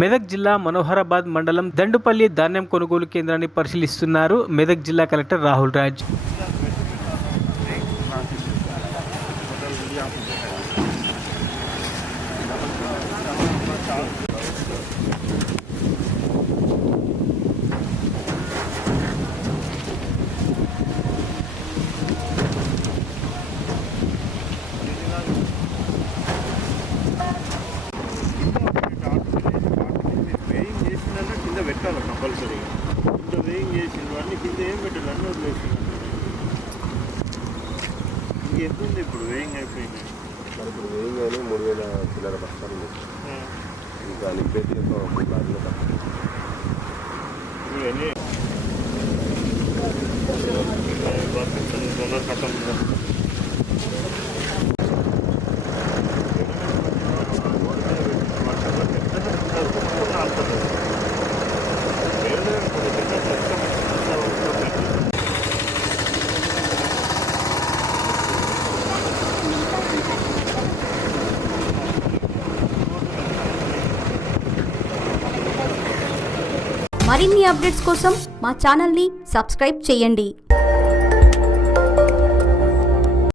మెదక్ జిల్లా మనోహరాబాద్ మండలం దండుపల్లి ధాన్యం కొనుగోలు కేంద్రాన్ని పరిశీలిస్తున్నారు మెదక్ జిల్లా కలెక్టర్ రాహుల్ రాజ్. పెట్టాలి కంపల్సరీగా ఇంత వేయింగ్ చేసిండు అన్ని కింద ఏం పెట్టాలి అన్నీ వదిలేసిండు. ఇంకెంత ఉంది ఇప్పుడు వేయింగ్ అయిపోయింది. ఇప్పుడు వేయింగ్ అయినా 3000 చిల్లర బస్తాలు ఇంకా నింపేది ఒక 3 లారీలు కట్టం మరిన్ని అప్డేట్స్ కోసం మా ఛానల్ని సబ్స్క్రైబ్ చేయండి.